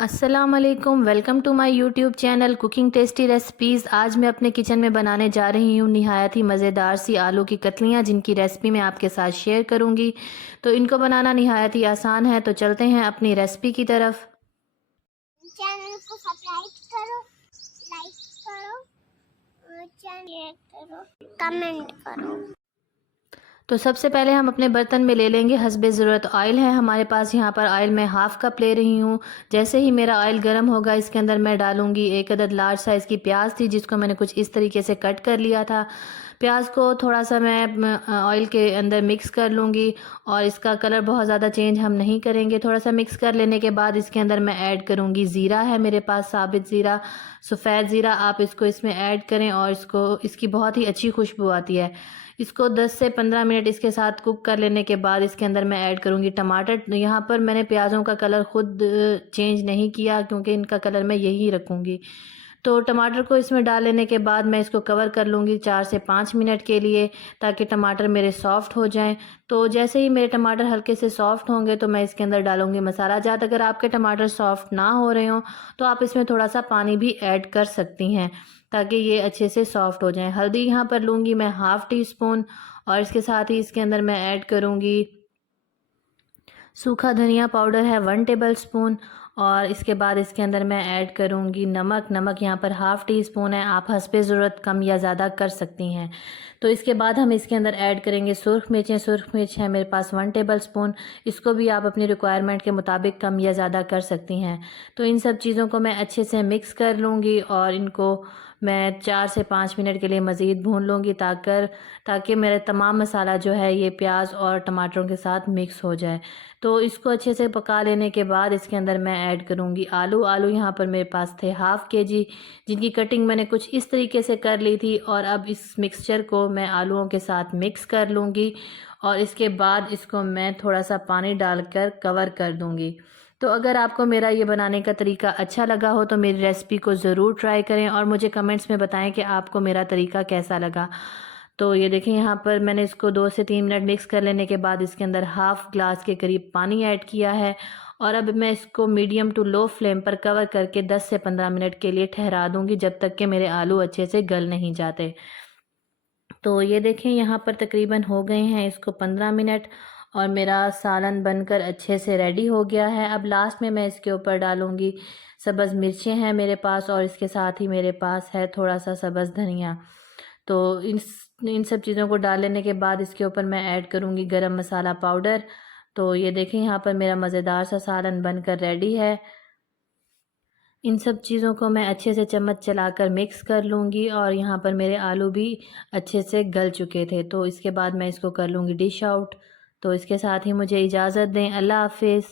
अस्सलाम वालेकुम, welcome to my YouTube channel cooking tasty recipes. आज मैं अपने किचन में बनाने जा रही हूँ निहायत ही मज़ेदार सी आलू की कतलियाँ, जिनकी रेसिपी मैं आपके साथ शेयर करूँगी। तो इनको बनाना निहायत ही आसान है। तो चलते हैं अपनी रेसिपी की तरफ। चैनल को सब्सक्राइब करो, लाइक करो और शेयर करो, कमेंट करो। तो सबसे पहले हम अपने बर्तन में ले लेंगे हस्बे ज़रूरत ऑयल है हमारे पास। यहाँ पर ऑयल मैं हाफ़ कप ले रही हूँ। जैसे ही मेरा ऑयल गर्म होगा, इसके अंदर मैं डालूँगी एक अदद लार्ज साइज़ की प्याज थी, जिसको मैंने कुछ इस तरीके से कट कर लिया था। प्याज को थोड़ा सा मैं ऑयल के अंदर मिक्स कर लूँगी और इसका कलर बहुत ज़्यादा चेंज हम नहीं करेंगे। थोड़ा सा मिक्स कर लेने के बाद इसके अंदर मैं ऐड करूँगी ज़ीरा है मेरे पास, साबित ज़ीरा, सफ़ेद ज़ीरा। आप इसको इसमें ऐड करें और इसकी बहुत ही अच्छी खुशबू आती है। इसको 10 से 15 मिनट इसके साथ कुक कर लेने के बाद इसके अंदर मैं ऐड करूँगी टमाटर। यहाँ पर मैंने प्याज़ों का कलर ख़ुद चेंज नहीं किया, क्योंकि इनका कलर मैं यही रखूँगी। तो टमाटर को इसमें डाल लेने के बाद मैं इसको कवर कर लूँगी 4 से 5 मिनट के लिए, ताकि टमाटर मेरे सॉफ़्ट हो जाएँ। तो जैसे ही मेरे टमाटर हल्के से सॉफ़्ट होंगे, तो मैं इसके अंदर डालूँगी मसाला जात। अगर आपके टमाटर सॉफ़्ट ना हो रहे हों, तो आप इसमें थोड़ा-सा पानी भी ऐड कर सकती हैं, ताकि ये अच्छे से सॉफ़्ट हो जाएँ। हल्दी यहाँ पर लूँगी मैं हाफ़ टी स्पून, और इसके साथ ही इसके अंदर मैं ऐड करूँगी सूखा धनिया पाउडर है 1 टेबलस्पून, और इसके बाद इसके अंदर मैं ऐड करूँगी नमक यहाँ पर हाफ़ टी स्पून है। आप हस्बे ज़रूरत कम या ज़्यादा कर सकती हैं। तो इसके बाद हम इसके अंदर ऐड करेंगे सुरख मिर्च है मेरे पास 1 टेबलस्पून। इसको भी आप अपनी रिक्वायरमेंट के मुताबिक कम या ज़्यादा कर सकती हैं। तो इन सब चीज़ों को मैं अच्छे से मिक्स कर लूँगी और इनको मैं 4 से 5 मिनट के लिए मज़ीद भून लूँगी, ताकि मेरा तमाम मसाला जो है ये प्याज और टमाटरों के साथ मिक्स हो जाए। तो इसको अच्छे से पका लेने के बाद इसके अंदर मैं ऐड करूँगी आलू यहाँ पर मेरे पास थे हाफ़ केजी, जिनकी कटिंग मैंने कुछ इस तरीके से कर ली थी। और अब इस मिक्सचर को मैं आलूओं के साथ मिक्स कर लूँगी और इसके बाद इसको मैं थोड़ा सा पानी डालकर कवर कर दूँगी। तो अगर आपको मेरा ये बनाने का तरीका अच्छा लगा हो, तो मेरी रेसिपी को ज़रूर ट्राई करें और मुझे कमेंट्स में बताएं कि आपको मेरा तरीका कैसा लगा। तो ये देखें, यहाँ पर मैंने इसको 2 से 3 मिनट मिक्स कर लेने के बाद इसके अंदर हाफ़ ग्लास के करीब पानी ऐड किया है, और अब मैं इसको मीडियम टू लो फ्लेम पर कवर करके 10 से 15 मिनट के लिए ठहरा दूँगी, जब तक कि मेरे आलू अच्छे से गल नहीं जाते। तो ये देखें, यहाँ पर तकरीबन हो गए हैं इसको 15 मिनट, और मेरा सालन बनकर अच्छे से रेडी हो गया है। अब लास्ट में मैं इसके ऊपर डालूँगी सब्ज़ मिर्चें हैं मेरे पास, और इसके साथ ही मेरे पास है थोड़ा सा सब्ज़ धनिया। तो इन सब चीज़ों को डाल लेने के बाद इसके ऊपर मैं ऐड करूँगी गरम मसाला पाउडर। तो ये देखें, यहाँ पर मेरा मज़ेदार सा सालन बनकर रेडी है। इन सब चीज़ों को मैं अच्छे से चम्मच चलाकर मिक्स कर लूँगी, और यहाँ पर मेरे आलू भी अच्छे से गल चुके थे। तो इसके बाद मैं इसको कर लूँगी डिश आउट। तो इसके साथ ही मुझे इजाज़त दें। अल्लाह हाफ़िज़।